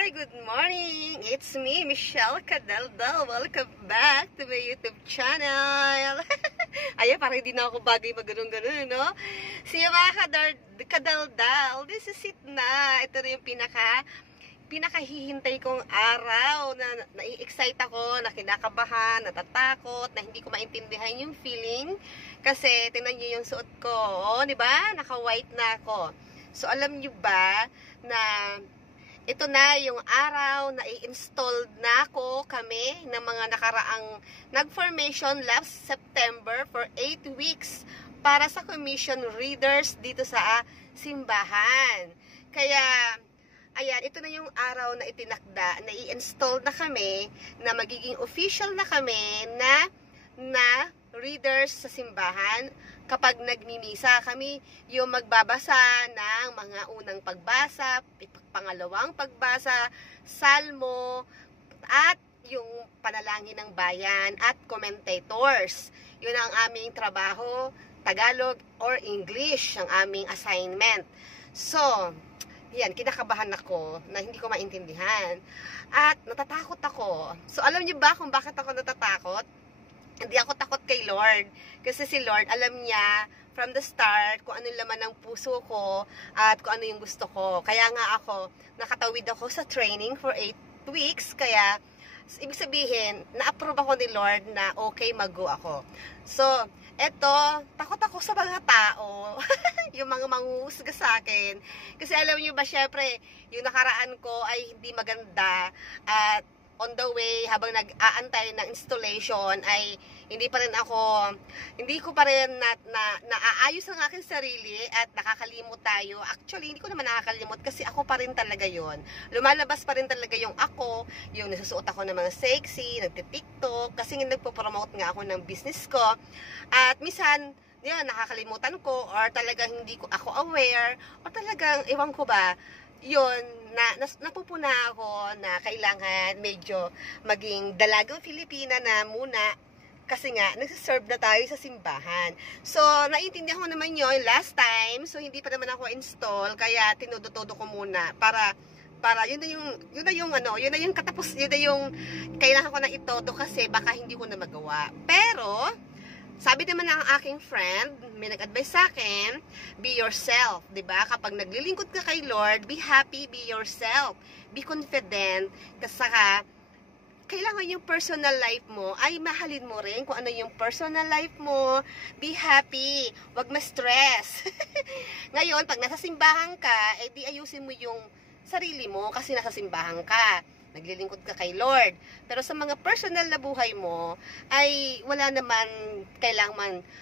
Hi! Good morning! It's me, Michelle Cadaldal. Welcome back to my YouTube channel. Ayan, parang hindi na ako bagay mag-ganun-ganun, no? So yung mga kadaldal, this is it na. Ito na yung pinakahihintay kong araw na nai-excite ako, na kinakabahan, natatakot, na hindi ko maintindihan yung feeling. Kasi tingnan niyo yung suot ko, oh, di ba? Naka-white na ako. So alam niyo ba na ito na yung araw na i-install na kami ng mga nakaraang nag-formation last September for 8 weeks para sa commission readers dito sa simbahan. Kaya, ayan, ito na yung araw na itinakda, na i-install na kami, na magiging official na kami na readers sa simbahan. Kapag nagmimisa kami, yung magbabasa ng mga unang pagbasa, pangalawang pagbasa, salmo, at yung panalangin ng bayan at commentators. Yun ang aming trabaho, Tagalog or English, ang aming assignment. So, yan, kinakabahan ako na hindi ko maintindihan. At natatakot ako. So, alam niyo ba kung bakit ako natatakot? Hindi ako takot kay Lord. Kasi si Lord, alam niya from the start kung ano yung laman ng puso ko at kung ano yung gusto ko. Kaya nga ako, nakatawid ako sa training for 8 weeks. Kaya, ibig sabihin, na-approve ako ni Lord na okay, mag-go ako. So, eto, takot ako sa mga tao. Yung mga manghuhusga sa akin. Kasi alam niyo ba, syempre, yung nakaraan ko ay hindi maganda. At on the way, habang nag-aantay ng installation, ay hindi ko pa rin naaayos ang aking sarili at nakakalimot tayo. Actually, hindi ko naman nakakalimot kasi ako pa rin talaga yon. Lumalabas pa rin talaga yung ako, yung nasusuot ako ng mga sexy, nagtitiktok, kasi nagpo-promote nga ako ng business ko. At minsan, yun, nakakalimutan ko, or talagang hindi ko ako aware, or talagang, ewan ko ba, yun, napupuna ako na kailangan medyo maging dalagang Filipina na muna kasi nga, nagsiserve na tayo sa simbahan. So, naiintindihan ko naman yun last time, so hindi pa naman ako install, kaya tinudo-todo ko muna para yun na yung katapos, yun na yung kailangan ko na itodo kasi baka hindi ko na magawa. Pero, sabi naman ng aking friend, may nag-advise sa akin, be yourself, 'di ba? Kapag naglilingkod ka kay Lord, be happy, be yourself. Be confident, kasi kailangan yung personal life mo ay mahalin mo rin kung ano yung personal life mo. Be happy, wag ma-stress. Ngayon, pag nasa simbahan ka, di ayusin mo yung sarili mo kasi nasa simbahan ka. Naglilingkod ka kay Lord. Pero sa mga personal na buhay mo, ay wala namang kailangan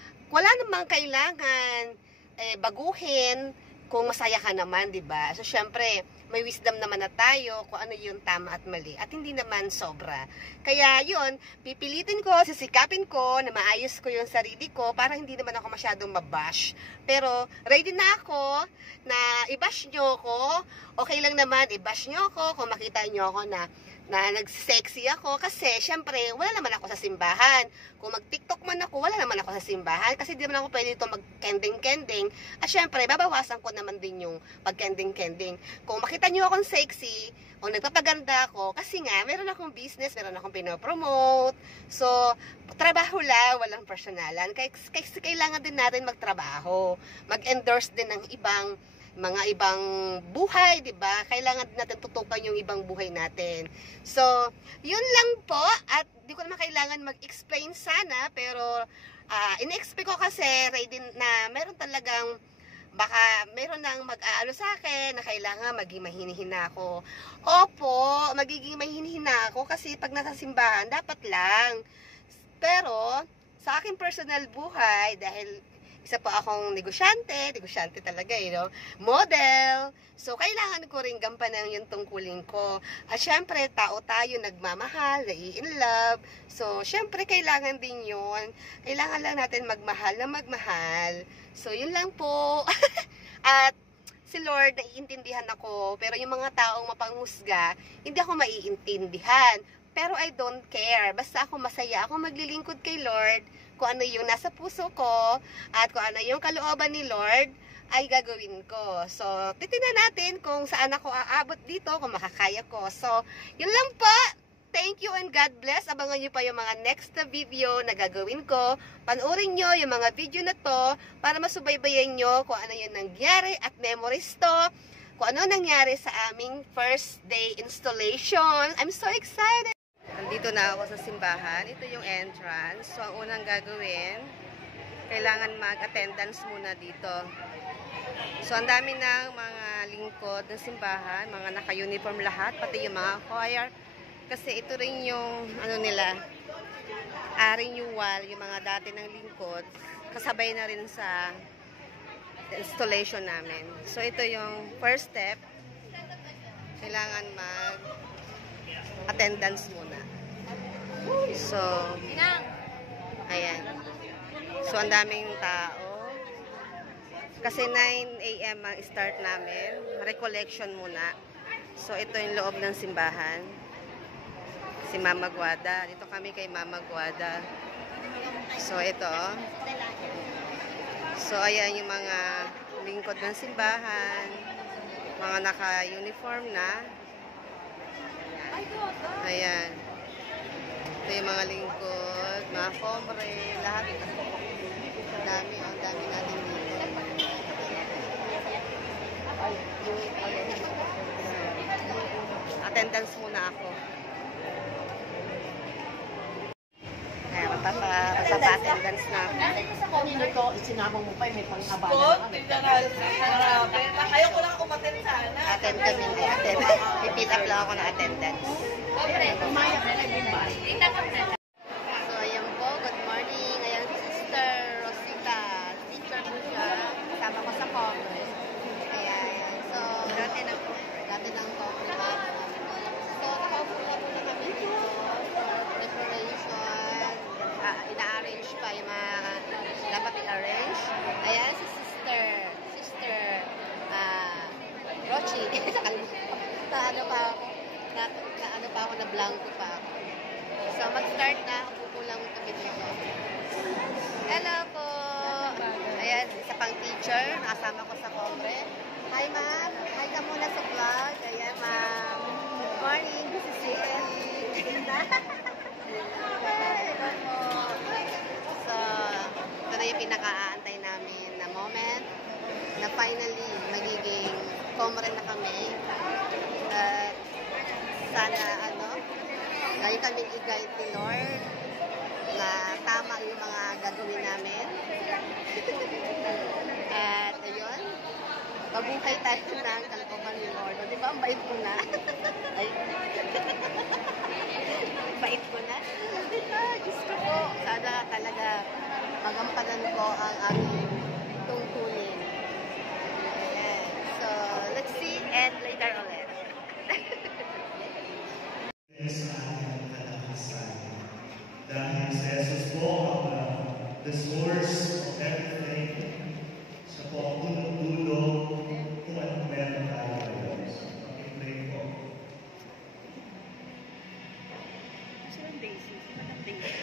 baguhin kung masaya ka naman, 'di ba? So syempre, may wisdom naman na tayo kung ano yung tama at mali at hindi naman sobra. Kaya 'yun, pipilitin ko, sisikapin ko na maayos ko yung sarili ko para hindi naman ako masyadong mabash. Pero ready na ako na i-bash nyo ako. Okay lang naman, i-bash nyo ako kung makita nyo ako na nagsexy ako kasi syempre wala naman ako sa simbahan. Kung mag-TikTok man ako, wala naman ako sa simbahan kasi di naman ako pwede ito mag-kending-kending. At syempre, babawasan ko naman din yung pag-kending-kending. Kung makita nyo akong sexy o nagpapaganda ako, kasi nga, meron akong business, meron akong pinopromote. So, trabaho lang, walang personalan. Kailangan din natin magtrabaho. Mag-endorse din ng mga ibang buhay, 'di ba? Kailangan din natin tutukan yung ibang buhay natin. So, 'yun lang po at di ko naman kailangan mag-explain sana, pero in-expect ko kasi ready na meron talagang baka meron nang mag-aalo sa akin na kailangan maging mahinihina ako. Opo, magiging mahinihina ako kasi pag nasa simbahan dapat lang. Pero sa aking personal buhay, dahil isa po akong negosyante talaga, model. So, kailangan ko rin gampanan yung tungkulin ko. At syempre, tao tayo, nagmamahal, in love. So, syempre, kailangan din yun. Kailangan lang natin magmahal na magmahal. So, yun lang po. At si Lord, naiintindihan ako. Pero yung mga taong mapanghusga, hindi ako maiintindihan. Pero I don't care. Basta ako masaya. Ako maglilingkod kay Lord. Kung ano yung nasa puso ko. At kung ano yung kalooban ni Lord. ay gagawin ko. So, titingnan natin kung saan ako aabot dito, kung makakaya ko. So, yun lang po. Thank you and God bless. Abangan nyo pa yung mga next na video na gagawin ko. Panoorin nyo yung mga video na to para masubaybayan nyo kung ano yung nangyari at memories to. Kung ano nangyari sa aming first day installation. I'm so excited! Nandito na ako sa simbahan. Ito yung entrance. So, ang unang gagawin, kailangan mag-attendance muna dito. So, ang dami ng mga lingkod ng simbahan, mga naka-uniform lahat, pati yung mga choir. Kasi ito rin yung, ano nila, renewal, yung mga dati ng lingkod, kasabay na rin sa installation namin. So, ito yung first step. Kailangan mag-attendance muna. So, ayan. So, ang daming tao. Kasi 9 AM ang start namin. Recollection muna. So, ito yung loob ng simbahan. Si Mama Guada. Dito kami kay Mama Guada. So, ito. So, ayan yung mga lingkod ng simbahan. Mga naka-uniform na. Ayan. Ito yung mga lingkod, mga komre, lahat. Ang dami natin dito. Attendance muna ako. Magpapa-attendance na ako. Ito, sinabang mo pa, may pang-abala. Scott, tignan natin. Ayaw ko lang umaten sana. Attend kami, attend. Repeat up lang ako ng attendance. Umaya ka na yung bahay. So, ayan po. Good morning. Ayan si Sister Rosita. Teacher po siya. Kasama ko sa Congress. Ayan. So, dati ng Congress. So, nakaupo na muna kami dito for preparation. Ina-arrange pa yung mga dapat i-arrange. Ayan si Sister Rochi. na blanco pa ako. So, mag-start na. Upo lang kami dito. Hello po! Ayan, isa pang teacher. Nakasama ko sa Combre. Hi, ma'am. Hi ka muna sa vlog. Ayan, ma'am. Good morning. This is Cindy. Hello po. So, ito na yung pinaka-aantay namin na moment na finally magiging Combre na kami. Sana, lagi kami i-guide ni Lord na tama yung mga gagawin namin. At, ayun, mabuhay tayo ng kalooban ni Lord. O, di ba, ang bait ko na? Ay, bait ko na? Diyos ko po, sana talaga magampanan ko ang aming tungkulin. Ayan. So, let's see and later ulit. Sa ating kalakasan. Dahil sa Jesus po ang the source of everything. Siya po ang unang-ulo kung ano meron tayo ngayon. So, pag-pray po. Saan Daisy? Saan Daisy?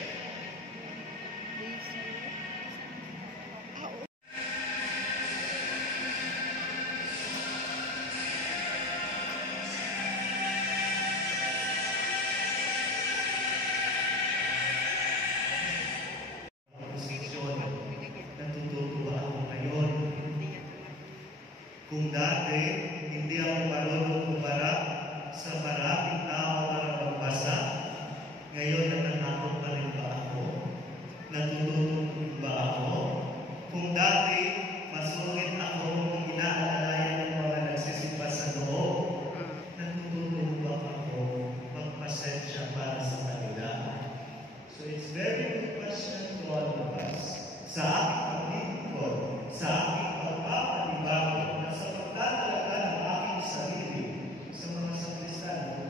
Daisy? Natutuwa ako ngayon. Kung dati, hindi ako marunong kumara sa maraming tao para magbasa, ngayon natatakot pa rin ba ako? Natutulog ba ako? Kung dati, masungit ako kung inaalalayan ng mga nagsisimba sa loob, natutulog ba ako magpasensya para sa kanila? So it's very good question to all of us. Sa aking paglingkod, sa aking pagpapanibago, na sa pagtatalaga ng aking sarili sa mga sakristan,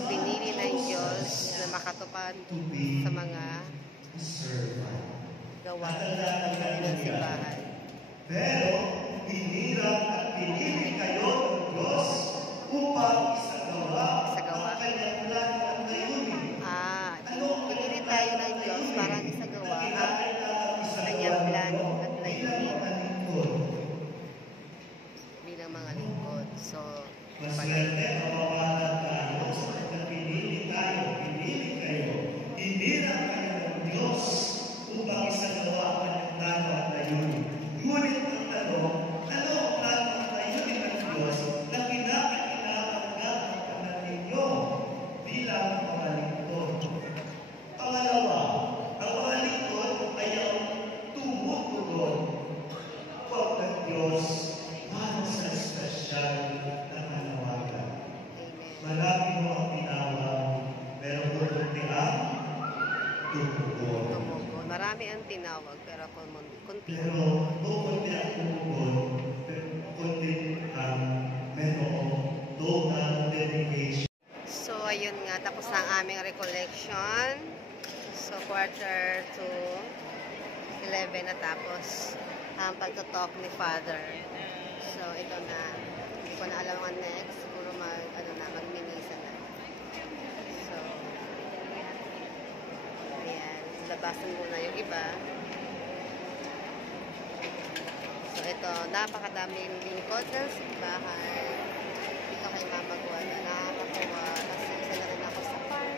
mga pinili ng Diyos na makatupad sa mga servant. gawain ng simbahan. Pero hinirang at pinili kayo ng Diyos upang isagawa ang kanyang plano at layunin. Pinili tayo ng Diyos para isagawa ang kanyang plano at layunin bilang mga lingkod. So, maswerte ang mawalan tayo na pinili tayo, pinili kayo, hinirang kayo ng Diyos upang isagawa ang kanyang plano at layunin. Ngunit ang tanong, ano ang plano at layunin ng Diyos na kinakailangan ninyo bilang mga lingkod? Pangalawa, ang mga lingkod ay ang tumutugon pag ng Diyos para sa espesyal na panawagan. Marami mo ang tinawag, pero kunti ang tumugon. Marami ang tinawag, pero kunti. Pero kunti ang tumugon, pero kunti ang merong total dedication. So, ayun nga, tapos na ang aming recollection. So, 11:45 na tapos ang pagtutalk ni Father. So, ito na. Hindi ko na alam ang next. Siguro magminisa na. So, ayan. Labasan muna yung iba. So, ito. Napakadaming lingkod ng simbahan. Dito kay Mama Guada. Nakakakuha. Kasi isa na rin ako sa park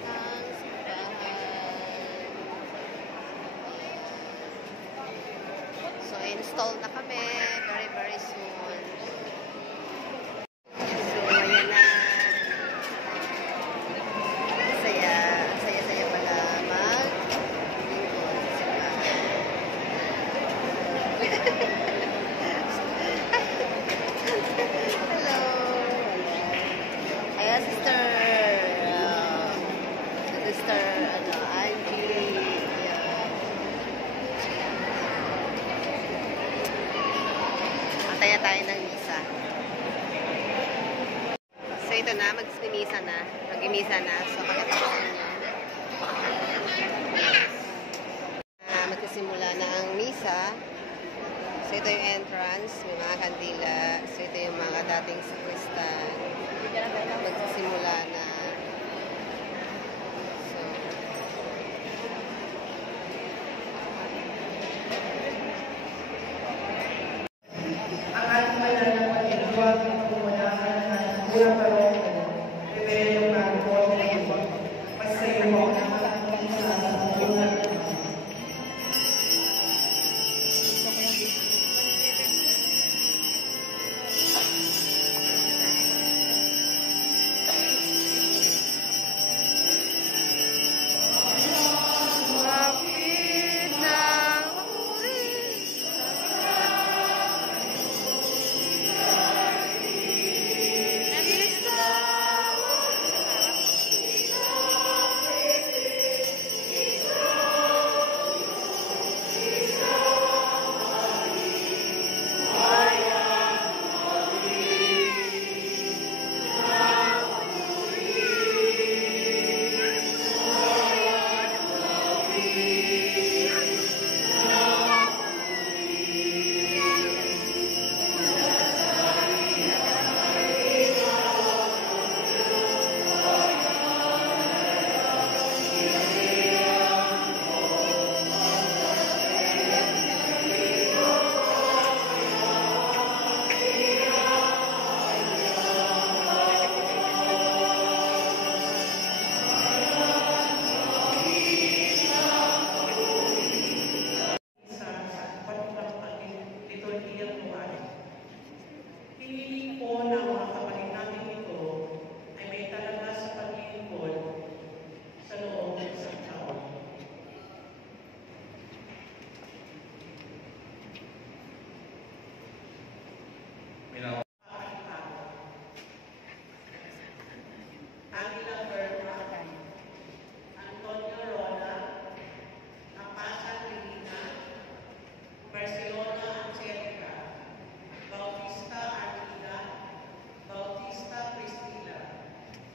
ng simbahan. So, install na kami very, very soon. So, ayan na. Saya pala mag-lingkod sa simbahan. Hello! Ayan, sister. Sister, Angie. Ayan. Antaya tayo ng misa. So, ito na. Mag-misa na. So, pagkatapos niya. Magsisimula na ang misa. So, ito yung entrance. May mga kandila. So, ito yung mga dating sakristan. Magsisimula na. So, Ang ating banal na pag-iwag ng pumunahan ng mula parong rebelong ng Diyos pasayo mo na malaking isa sa mga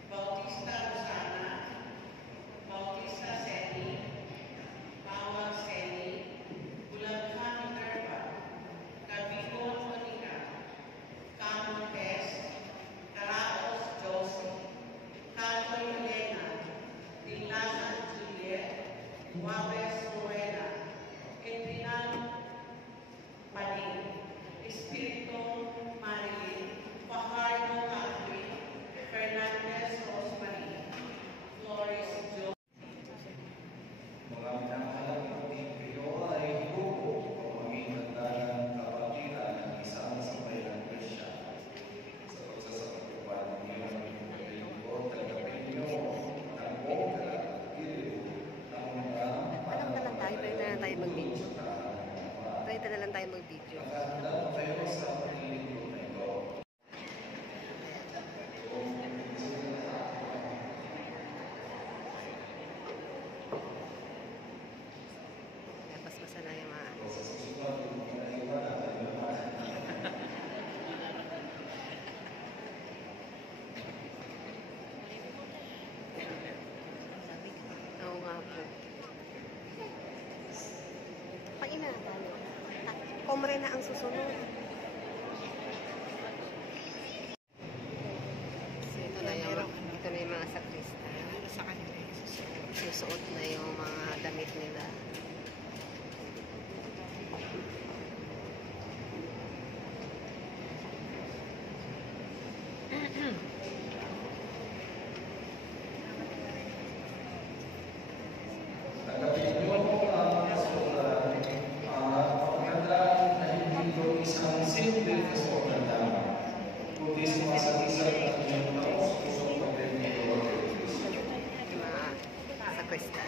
Bautista Pag-inatan. Komre na ang susunod. So, ito na yung mga sakrista. Sa kanila. Susuot na yung mga damit nila. Yung mga sakrista.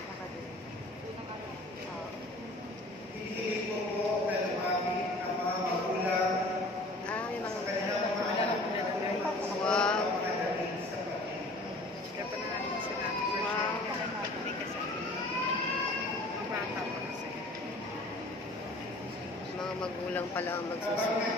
Ah, yung mga wow. Kaya pa na natin sinabi. Wow. Hindi kasi. Bata pa kasi. Mga magulang pala ang magsusunod.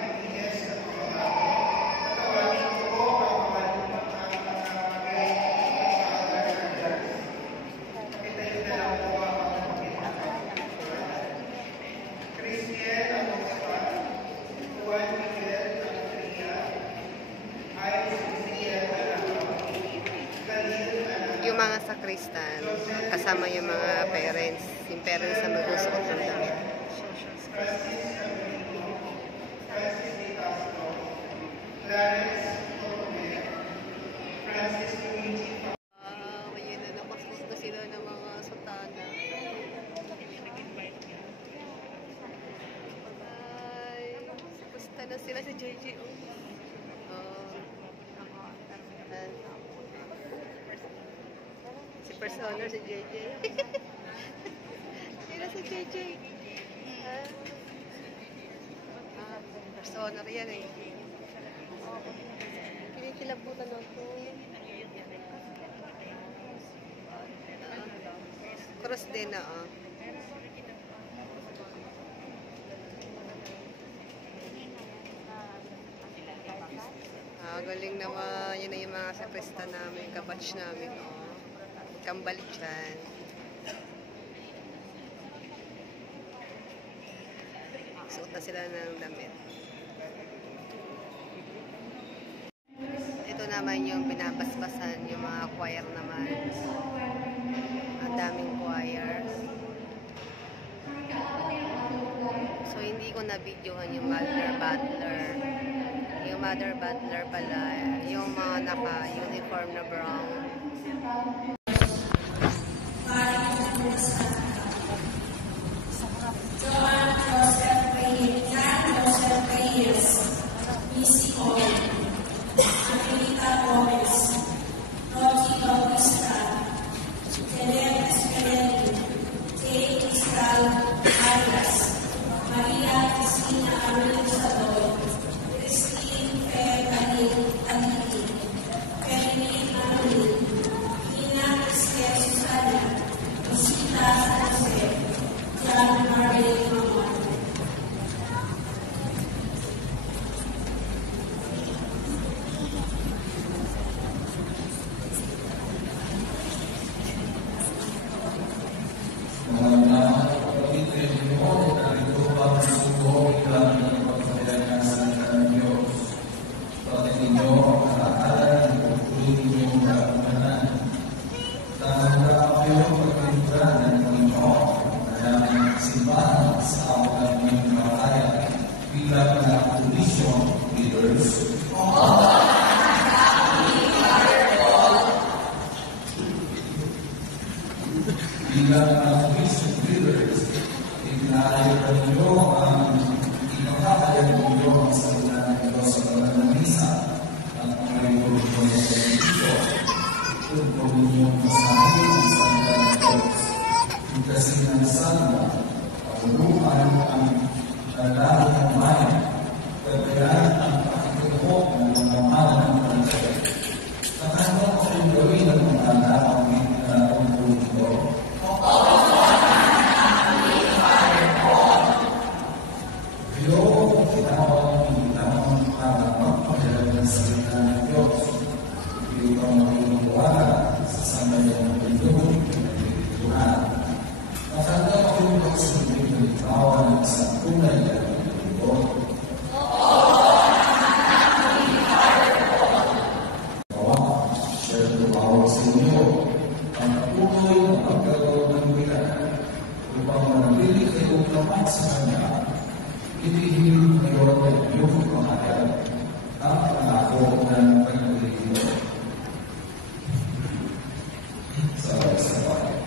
Yung mga sakristan, kasama yung mga parents. Yung parents na magsusuot ng damit. Social skills. Ayun na, napasok na sila ng mga sutana. Ay, pusta na sila si JJ. Si First Honor, si JJ. Sino si JJ? First Honor yan eh. Kinikilabutan ako. Cross din na galing naman. Yun na yung mga sakrista namin, kabatch namin. Kambalik dyan. Suot na sila ng damit. Ito naman yung pinapaspasan, yung mga choir naman. Ang daming choirs. So, hindi ko na-videohan yung Mother Butler. Yung Mother Butler pala, yung mga naka-uniform na brown. Bilang Christian leaders, itinalayo ninyo ang pinakahalaga ninyo ang salita ng Diyos sa banal na misa at ang mga ito sa Kristo. Ito po ninyong masahin ang salita ng Diyos. Kasi ng salmo, paguluhan ang dalahan ng bayan, kagayan ang pakikipok ng mga mahal ng pagkakas. Nakano ko yung gawin ang mga nakawin na tungkol ito. Sa sambayan ng Panginoon, Tuhan. inyo ang patuloy na pagkagawa ng wika upang manatili kayong tapat sa Kanya. Itihil ngayon ang iyong pangalan ang pangako ng pagkakalimutan. Sabay-sabay.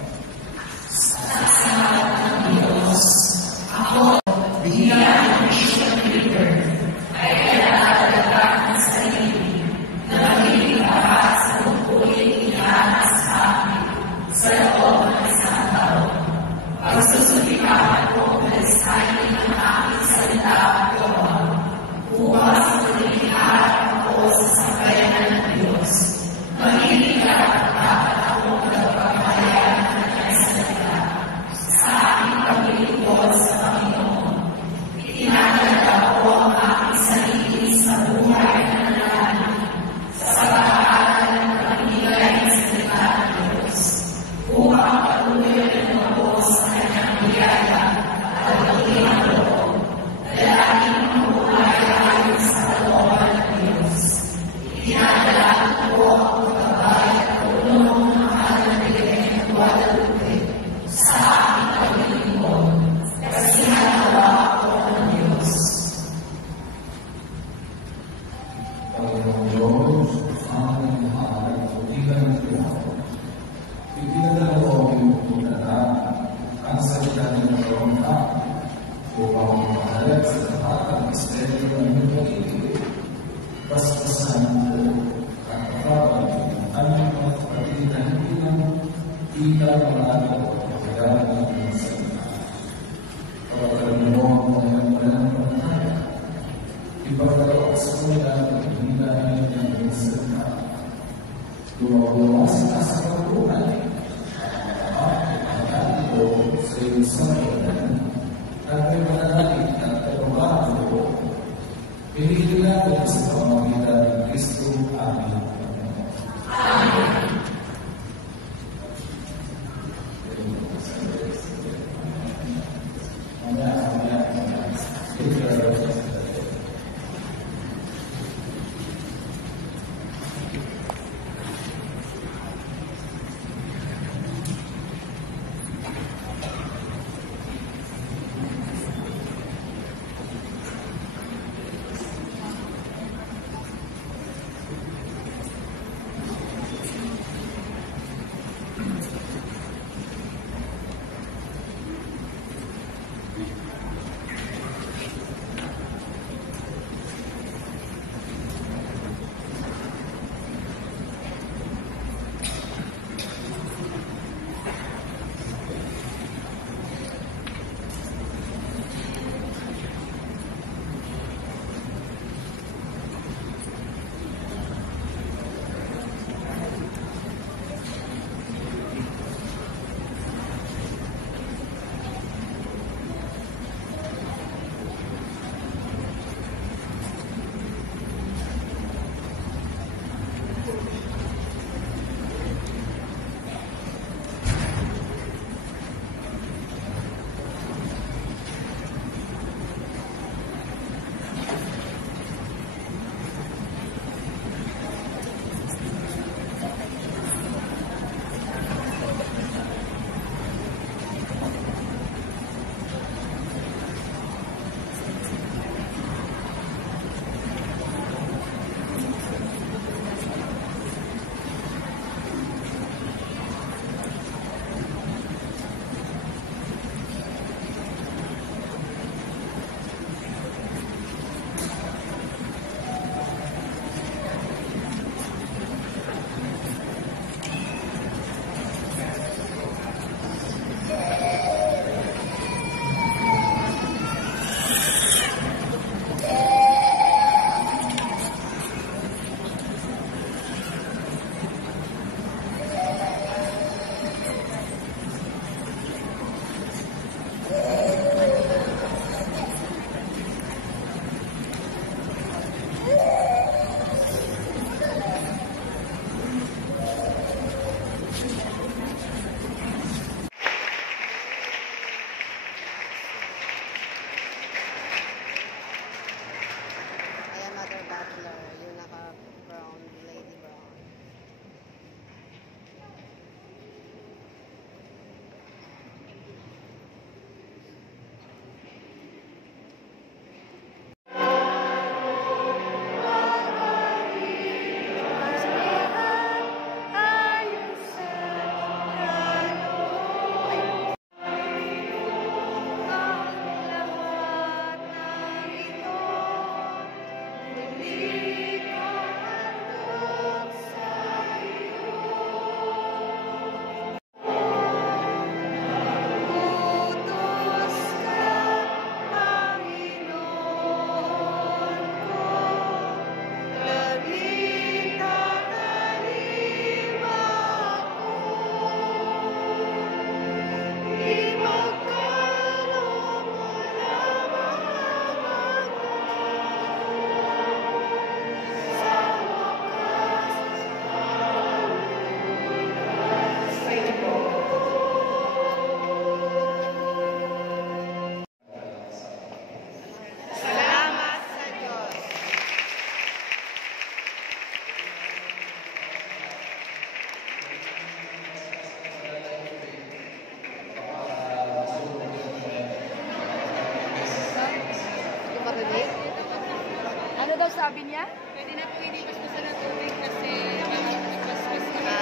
sabi niya? Pwede na po inipas-pas na tubig kasi inipas-pas na.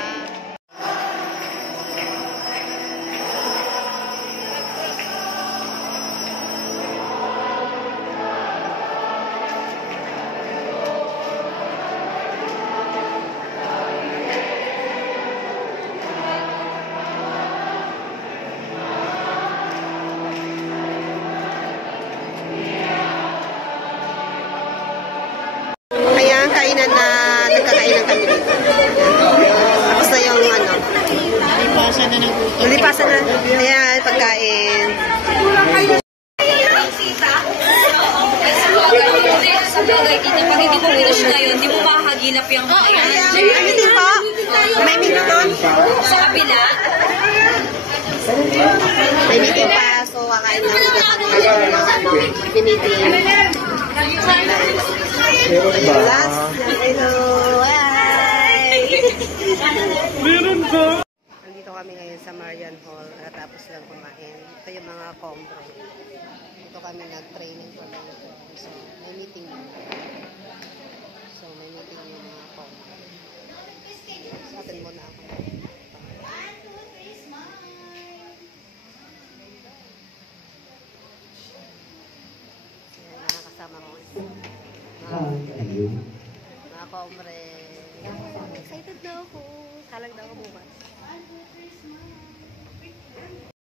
Kaya ang kainan na nagkakainan kami dito. Tapos na yung ano. Lipasan na ng gutom. Nalipasan na. Ayan, pagkain. Sa bagay, hindi pag hindi mo finish ngayon, hindi mo makakagilap yung kaya. May meeting po? May meeting doon? Sa kabila, May meeting pa. So, kakain na ulit. May meeting. Last. Hello. Hi. Nandito kami ngayon sa Marian Hall. Natapos lang kumain. Ito yung mga combo. Dito kami nag-training for mga So, may meeting. So, may meeting yung mga combo. So, attend muna ako. Yan, nakakasama mo. Mga komre. Excited na ako. Kalag na ako bukas.